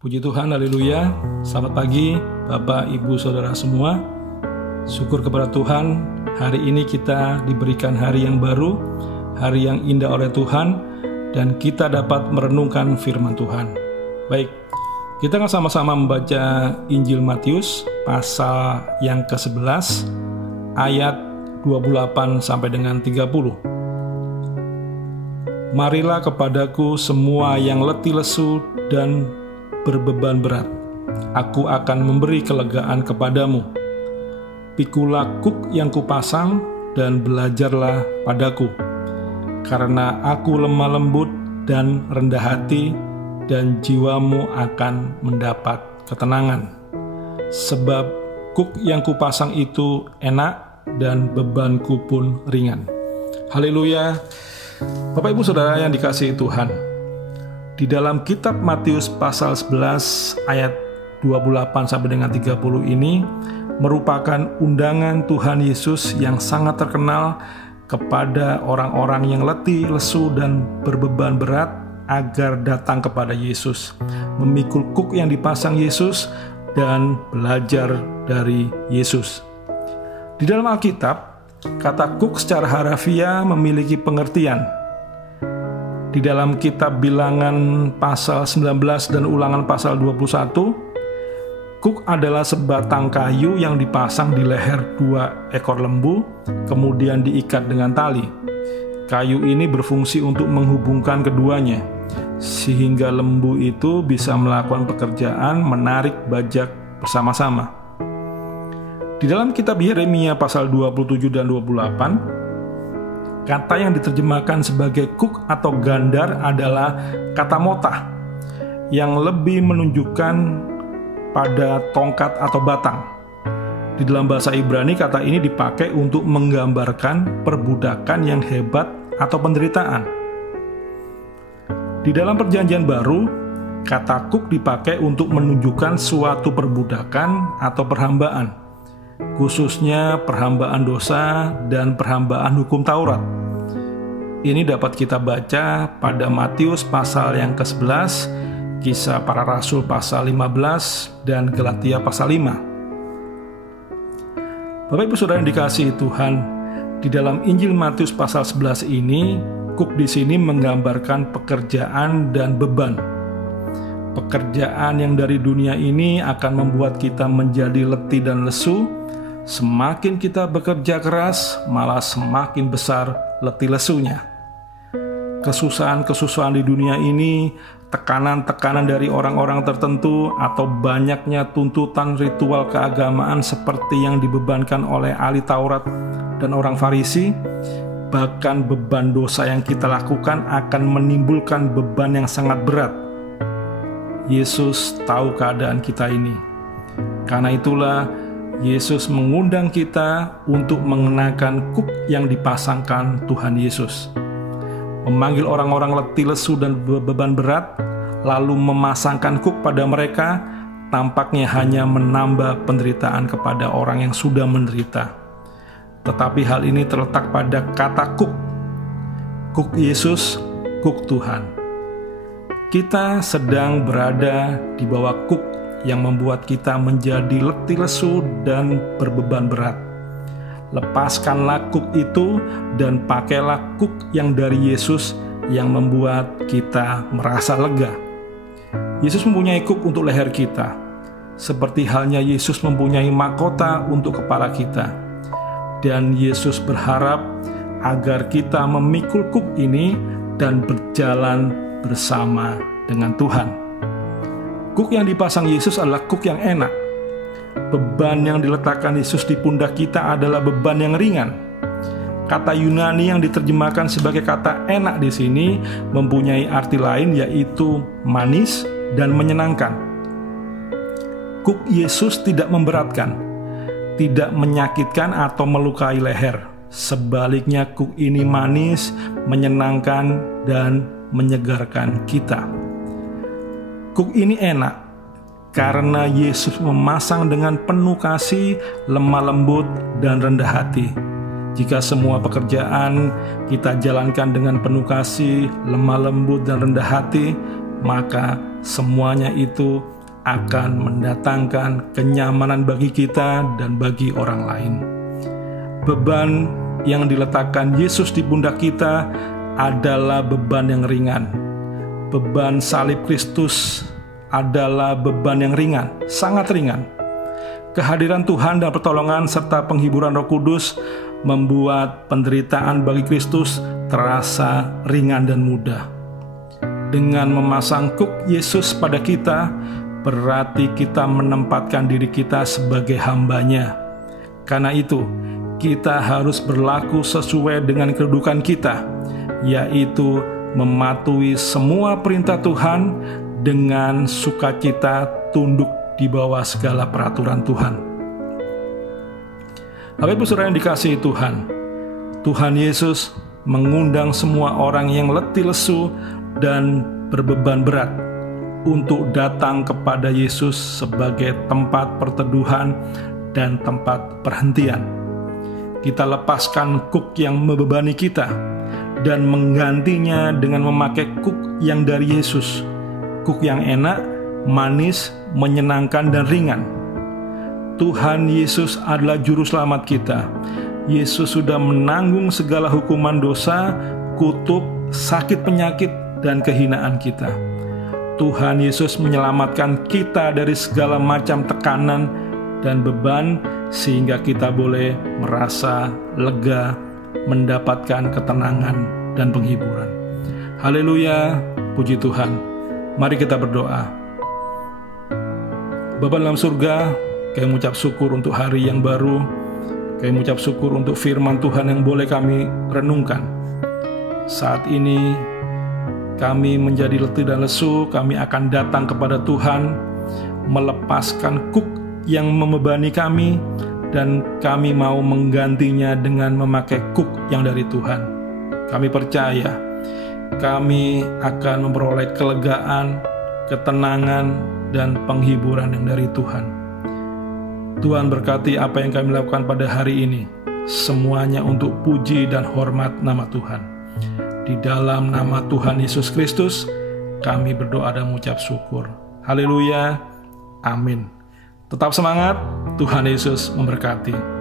Puji Tuhan, haleluya. Selamat pagi Bapak, Ibu, Saudara semua. Syukur kepada Tuhan, hari ini kita diberikan hari yang baru, hari yang indah oleh Tuhan, dan kita dapat merenungkan firman Tuhan. Baik, kita akan sama-sama membaca Injil Matius pasal yang ke-11 ayat 28 sampai dengan 30. Marilah kepadaku semua yang letih lesu dan berbeban berat, aku akan memberi kelegaan kepadamu. Pikulah kuk yang kupasang dan belajarlah padaku, karena aku lemah lembut dan rendah hati, dan jiwamu akan mendapat ketenangan. Sebab kuk yang kupasang itu enak dan bebanku pun ringan. Haleluya. Bapak, Ibu, Saudara yang dikasihi Tuhan, di dalam kitab Matius pasal 11 ayat 28 sampai dengan 30 ini merupakan undangan Tuhan Yesus yang sangat terkenal kepada orang-orang yang letih, lesu, dan berbeban berat agar datang kepada Yesus, memikul kuk yang dipasang Yesus dan belajar dari Yesus. Di dalam Alkitab, kata kuk secara harafiah memiliki pengertian. Di dalam kitab Bilangan pasal 19 dan Ulangan pasal 21, kuk adalah sebatang kayu yang dipasang di leher 2 ekor lembu, kemudian diikat dengan tali. Kayu ini berfungsi untuk menghubungkan keduanya, sehingga lembu itu bisa melakukan pekerjaan menarik bajak bersama-sama. Di dalam kitab Yeremia pasal 27 dan 28, kata yang diterjemahkan sebagai kuk atau gandar adalah kata motah, yang lebih menunjukkan pada tongkat atau batang. Di dalam bahasa Ibrani, kata ini dipakai untuk menggambarkan perbudakan yang hebat atau penderitaan. Di dalam Perjanjian Baru, kata kuk dipakai untuk menunjukkan suatu perbudakan atau perhambaan, khususnya perhambaan dosa dan perhambaan hukum Taurat. Ini dapat kita baca pada Matius pasal yang ke-11, Kisah Para Rasul pasal 15, dan Galatia pasal 5. Bapak, Ibu, Saudara yang dikasihi Tuhan, di dalam Injil Matius pasal 11 ini, kuk di sini menggambarkan pekerjaan dan beban. Pekerjaan yang dari dunia ini akan membuat kita menjadi letih dan lesu. Semakin kita bekerja keras, malah semakin besar letih lesunya. Kesusahan-kesusahan di dunia ini, tekanan-tekanan dari orang-orang tertentu, atau banyaknya tuntutan ritual keagamaan seperti yang dibebankan oleh ahli Taurat dan orang Farisi, bahkan beban dosa yang kita lakukan akan menimbulkan beban yang sangat berat. Yesus tahu keadaan kita ini. Karena itulah Yesus mengundang kita untuk mengenakan kuk yang dipasangkan Tuhan Yesus. Memanggil orang-orang letih lesu dan beban berat, lalu memasangkan kuk pada mereka, tampaknya hanya menambah penderitaan kepada orang yang sudah menderita. Tetapi hal ini terletak pada kata kuk. Kuk Yesus, kuk Tuhan. Kita sedang berada di bawah kuk yang membuat kita menjadi letih lesu dan berbeban berat. Lepaskanlah kuk itu dan pakailah kuk yang dari Yesus yang membuat kita merasa lega. Yesus mempunyai kuk untuk leher kita, seperti halnya Yesus mempunyai mahkota untuk kepala kita. Dan Yesus berharap agar kita memikul kuk ini dan berjalan bersama dengan Tuhan. Kuk yang dipasang Yesus adalah kuk yang enak. Beban yang diletakkan Yesus di pundak kita adalah beban yang ringan. Kata Yunani yang diterjemahkan sebagai kata enak di sini mempunyai arti lain, yaitu manis dan menyenangkan. Kuk Yesus tidak memberatkan, tidak menyakitkan atau melukai leher. Sebaliknya, kuk ini manis, menyenangkan, dan menyegarkan kita. Kuk ini enak karena Yesus memasang dengan penuh kasih, lemah lembut, dan rendah hati. Jika semua pekerjaan kita jalankan dengan penuh kasih, lemah lembut, dan rendah hati, maka semuanya itu akan mendatangkan kenyamanan bagi kita dan bagi orang lain. Beban yang diletakkan Yesus di pundak kita adalah beban yang ringan. Beban salib Kristus adalah beban yang ringan, sangat ringan. Kehadiran Tuhan dan pertolongan serta penghiburan Roh Kudus membuat penderitaan bagi Kristus terasa ringan dan mudah. Dengan memasang kuk Yesus pada kita, berarti kita menempatkan diri kita sebagai hambanya. Karena itu, kita harus berlaku sesuai dengan kedudukan kita, yaitu mematuhi semua perintah Tuhan dengan sukacita, tunduk di bawah segala peraturan Tuhan. Bapak Ibu Saudara yang dikasihi Tuhan, Tuhan Yesus mengundang semua orang yang letih lesu dan berbeban berat untuk datang kepada Yesus sebagai tempat perteduhan dan tempat perhentian. Kita lepaskan kuk yang membebani kita dan menggantinya dengan memakai kuk yang dari Yesus, kuk yang enak, manis, menyenangkan, dan ringan. Tuhan Yesus adalah juru selamat kita. Yesus sudah menanggung segala hukuman dosa, kutuk, sakit penyakit, dan kehinaan kita. Tuhan Yesus menyelamatkan kita dari segala macam tekanan dan beban, sehingga kita boleh merasa lega, mendapatkan ketenangan dan penghiburan. Haleluya, puji Tuhan. Mari kita berdoa. Bapa dalam surga, kami mengucap syukur untuk hari yang baru. Kami mengucap syukur untuk firman Tuhan yang boleh kami renungkan. Saat ini kami menjadi letih dan lesu, kami akan datang kepada Tuhan, melepaskan kuk yang membebani kami, dan kami mau menggantinya dengan memakai kuk yang dari Tuhan. Kami percaya kami akan memperoleh kelegaan, ketenangan, dan penghiburan yang dari Tuhan. Tuhan berkati apa yang kami lakukan pada hari ini, semuanya untuk puji dan hormat nama Tuhan. Di dalam nama Tuhan Yesus Kristus, kami berdoa dan mengucap syukur. Haleluya, amin. Tetap semangat, Tuhan Yesus memberkati.